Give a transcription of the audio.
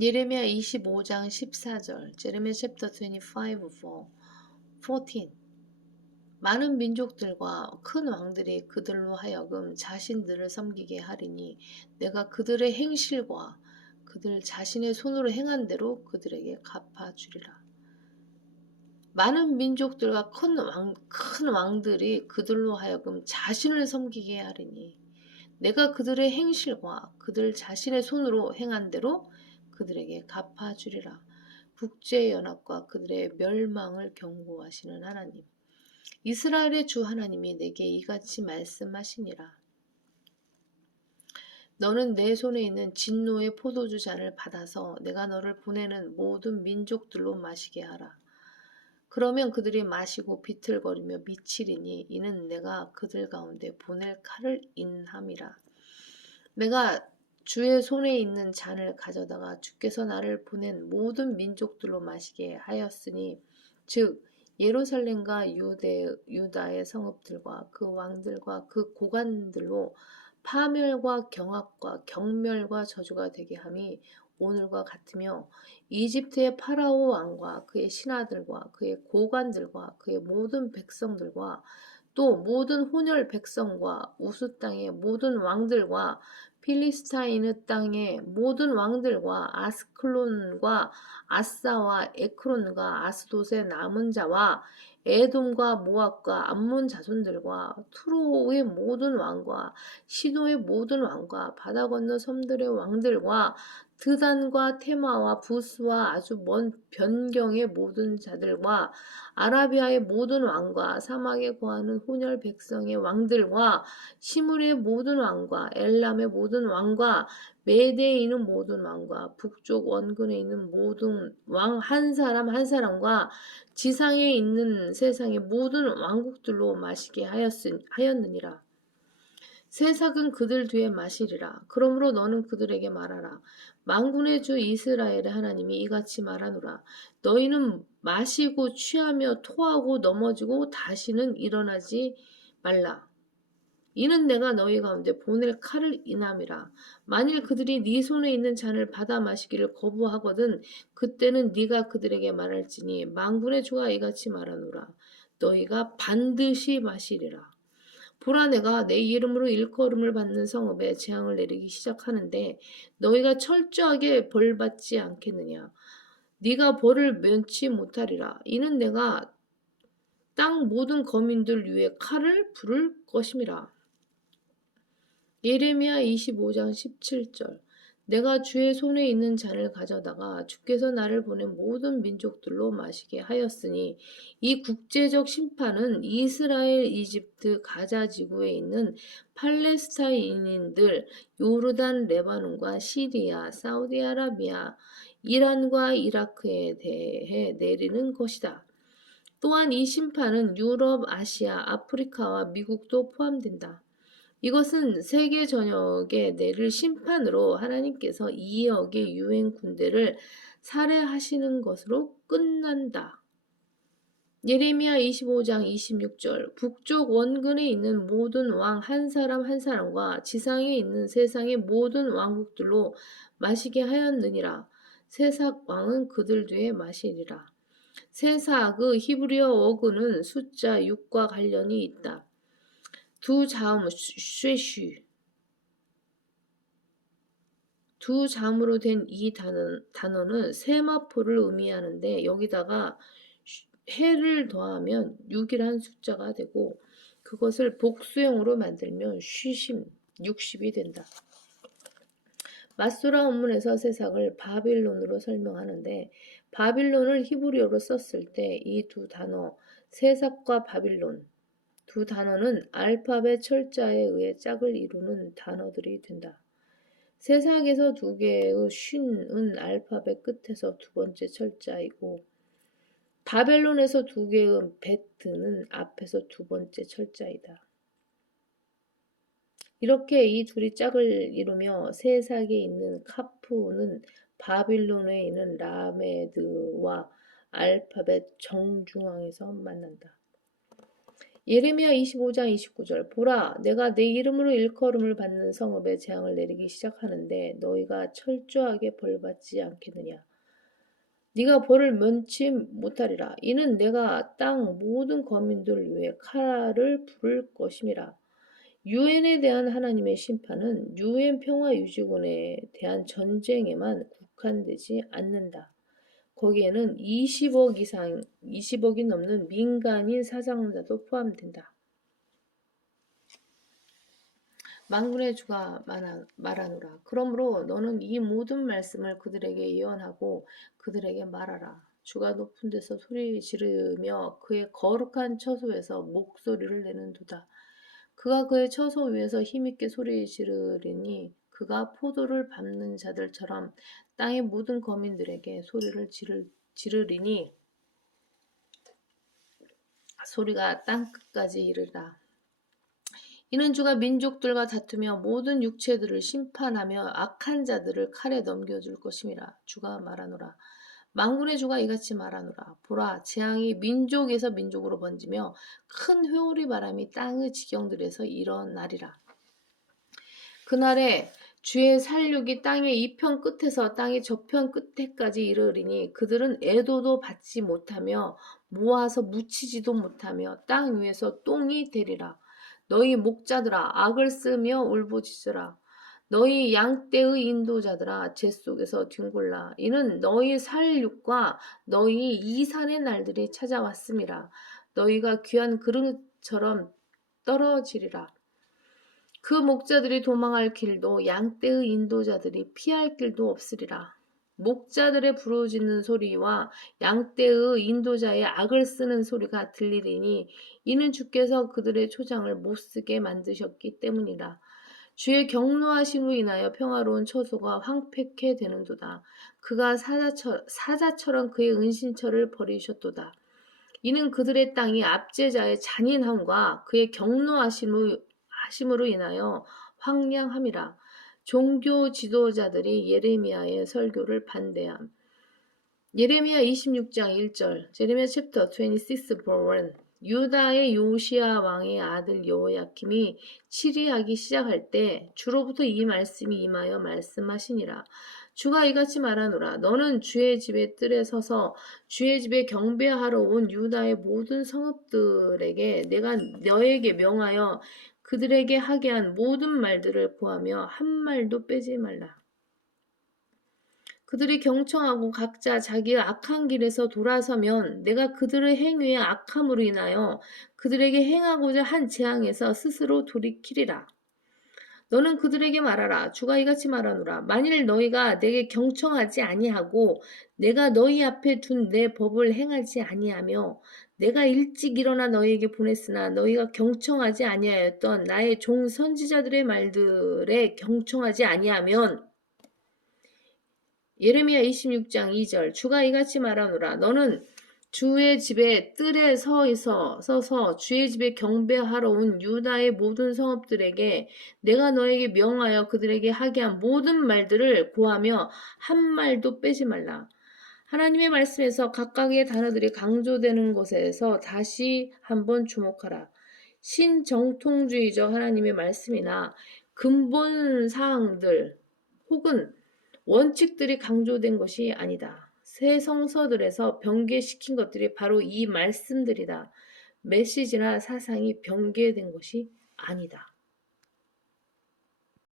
예레미야 25장 14절 제레미야 chapter 25 14 많은 민족들과 큰 왕들이 그들로 하여금 자신들을 섬기게 하리니 내가 그들의 행실과 그들 자신의 손으로 행한 대로 그들에게 갚아 주리라. 많은 민족들과 큰, 왕, 큰 왕들이 그들로 하여금 자신을 섬기게 하리니 내가 그들의 행실과 그들 자신의 손으로 행한 대로 그들에게 갚아주리라. 국제연합과 그들의 멸망을 경고하시는 하나님. 이스라엘의 주 하나님이 내게 이같이 말씀하시니라. 너는 내 손에 있는 진노의 포도주 잔을 받아서 내가 너를 보내는 모든 민족들로 마시게 하라. 그러면 그들이 마시고 비틀거리며 미치리니 이는 내가 그들 가운데 보낼 칼을 인함이라. 내가 주의 손에 있는 잔을 가져다가 주께서 나를 보낸 모든 민족들로 마시게 하였으니 즉 예루살렘과 유대, 유다의 성읍들과 그 왕들과 그 고관들로 파멸과 경악과 경멸과 저주가 되게 함이 오늘과 같으며 이집트의 파라오 왕과 그의 신하들과 그의 고관들과 그의 모든 백성들과 또 모든 혼혈 백성과 우수 땅의 모든 왕들과 필리스타인의 땅의 모든 왕들과 아스클론과 아사와 에크론과 아스돗의 남은 자와 에돔과 모압과 암몬 자손들과 투로의 모든 왕과 시도의 모든 왕과 바다 건너 섬들의 왕들과 드단과 테마와 부스와 아주 먼 변경의 모든 자들과 아라비아의 모든 왕과 사막에 거하는 혼혈 백성의 왕들과 시물의 모든 왕과 엘람의 모든 왕과 메대에 있는 모든 왕과 북쪽 원근에 있는 모든 왕 한 사람 한 사람과 지상에 있는 세상의 모든 왕국들로 마시게 하였으, 하였느니라. 세삭은 그들 뒤에 마시리라. 그러므로 너는 그들에게 말하라. 망군의 주 이스라엘의 하나님이 이같이 말하노라. 너희는 마시고 취하며 토하고 넘어지고 다시는 일어나지 말라. 이는 내가 너희 가운데 보낼 칼을 인함이라. 만일 그들이 네 손에 있는 잔을 받아 마시기를 거부하거든 그때는 네가 그들에게 말할지니 망군의 주가 이같이 말하노라. 너희가 반드시 마시리라. 보라 내가 내 이름으로 일컬음을 받는 성읍에 재앙을 내리기 시작하는데 너희가 철저하게 벌 받지 않겠느냐? 네가 벌을 면치 못하리라. 이는 내가 땅 모든 거민들 위에 칼을 부를 것임이라. 예레미야 25장 17절 내가 주의 손에 있는 잔을 가져다가 주께서 나를 보낸 모든 민족들로 마시게 하였으니 이 국제적 심판은 이스라엘, 이집트, 가자 지구에 있는 팔레스타인인들, 요르단, 레바논과 시리아, 사우디아라비아, 이란과 이라크에 대해 내리는 것이다. 또한 이 심판은 유럽, 아시아, 아프리카와 미국도 포함된다. 이것은 세계 전역에 내릴 심판으로 하나님께서 2억의 유엔 군대를 살해하시는 것으로 끝난다. 예레미야 25장 26절 북쪽 원근에 있는 모든 왕 한 사람 한 사람과 지상에 있는 세상의 모든 왕국들로 마시게 하였느니라. 세삭 왕은 그들 뒤에 마시리라. 세삭의 그 히브리어 어근은 숫자 6과 관련이 있다. 두 자음 쉐쉬 두 자음으로 된 이 단어, 단어는 세마포를 의미하는데 여기다가 해를 더하면 6이라는 숫자가 되고 그것을 복수형으로 만들면 쉬심 60이 된다. 마소라 원문에서 세상을 바빌론으로 설명하는데 바빌론을 히브리어로 썼을 때 이 두 단어 세삭과 바빌론 두 단어는 알파벳 철자에 의해 짝을 이루는 단어들이 된다. 세상에서 두 개의 쉰은 알파벳 끝에서 두 번째 철자이고 바벨론에서 두 개의 베트는 앞에서 두 번째 철자이다. 이렇게 이 둘이 짝을 이루며 세상에 있는 카푸는 바빌론에 있는 라메드와 알파벳 정중앙에서 만난다. 예레미야 25장 29절 보라 내가 내 이름으로 일컬음을 받는 성읍에 재앙을 내리기 시작하는데 너희가 철저하게 벌 받지 않겠느냐? 네가 벌을 면치 못하리라. 이는 내가 땅 모든 거민들 위해 칼을 부를 것임이라. 유엔에 대한 하나님의 심판은 유엔 평화 유지군에 대한 전쟁에만 국한되지 않는다. 거기에는 20억 이상, 20억이 넘는 민간인 사상자도 포함된다. 만군의 주가 말하- 말하노라. 그러므로 너는 이 모든 말씀을 그들에게 예언하고 그들에게 말하라. 주가 높은 데서 소리 지르며 그의 거룩한 처소에서 목소리를 내는도다. 그가 그의 처소 위에서 힘있게 소리 지르리니 그가 포도를 밟는 자들처럼 땅의 모든 거민들에게 소리를 지를, 지르리니 소리가 땅 끝까지 이르라. 이는 주가 민족들과 다투며 모든 육체들을 심판하며 악한 자들을 칼에 넘겨줄 것임이라. 주가 말하노라. 만군의 주가 이같이 말하노라. 보라, 재앙이 민족에서 민족으로 번지며 큰 회오리 바람이 땅의 지경들에서 일어나리라. 그날에 주의 살육이 땅의 이편 끝에서 땅의 저편 끝에까지 이르리니 그들은 애도도 받지 못하며 모아서 묻히지도 못하며 땅 위에서 똥이 되리라. 너희 목자들아 악을 쓰며 울부짖으라. 너희 양떼의 인도자들아 재 속에서 뒹굴라. 이는 너희 살육과 너희 이산의 날들이 찾아왔음이라. 너희가 귀한 그릇처럼 떨어지리라. 그 목자들이 도망할 길도 양떼의 인도자들이 피할 길도 없으리라. 목자들의 부르짖는 소리와 양떼의 인도자의 악을 쓰는 소리가 들리리니 이는 주께서 그들의 초장을 못 쓰게 만드셨기 때문이라. 주의 경노하심으로 인하여 평화로운 처소가 황폐케 되는도다. 그가 사자처, 사자처럼 그의 은신처를 버리셨도다. 이는 그들의 땅이 압제자의 잔인함과 그의 경노하심으로 하심으로 인하여 황량함이라. 종교 지도자들이 예레미야의 설교를 반대함. 예레미야 26장 1절 제레미야 챕터 26 verse 1 유다의 요시아 왕의 아들 여호야킴이 치리하기 시작할 때 주로부터 이 말씀이 임하여 말씀하시니라. 주가 이같이 말하노라. 너는 주의 집의 뜰에 서서 주의 집에 경배하러 온 유다의 모든 성읍들에게 내가 너에게 명하여 그들에게 하게 한 모든 말들을 보하며 한 말도 빼지 말라. 그들이 경청하고 각자 자기의 악한 길에서 돌아서면 내가 그들의 행위의 악함으로 인하여 그들에게 행하고자 한 재앙에서 스스로 돌이키리라. 너는 그들에게 말하라. 주가 이같이 말하노라. 만일 너희가 내게 경청하지 아니하고 내가 너희 앞에 둔 내 법을 행하지 아니하며 내가 일찍 일어나 너희에게 보냈으나 너희가 경청하지 아니하였던 나의 종 선지자들의 말들에 경청하지 아니하면 예레미야 26장 2절 주가 이같이 말하노라 너는 주의 집에 뜰에 서 있어 서서 주의 집에 경배하러 온 유다의 모든 성읍들에게 내가 너에게 명하여 그들에게 하게 한 모든 말들을 고하며 한 말도 빼지 말라. 하나님의 말씀에서 각각의 단어들이 강조되는 곳에서 다시 한번 주목하라. 신정통주의적 하나님의 말씀이나 근본 사항들 혹은 원칙들이 강조된 것이 아니다. 새 성서들에서 변개시킨 것들이 바로 이 말씀들이다. 메시지나 사상이 변개된 것이 아니다.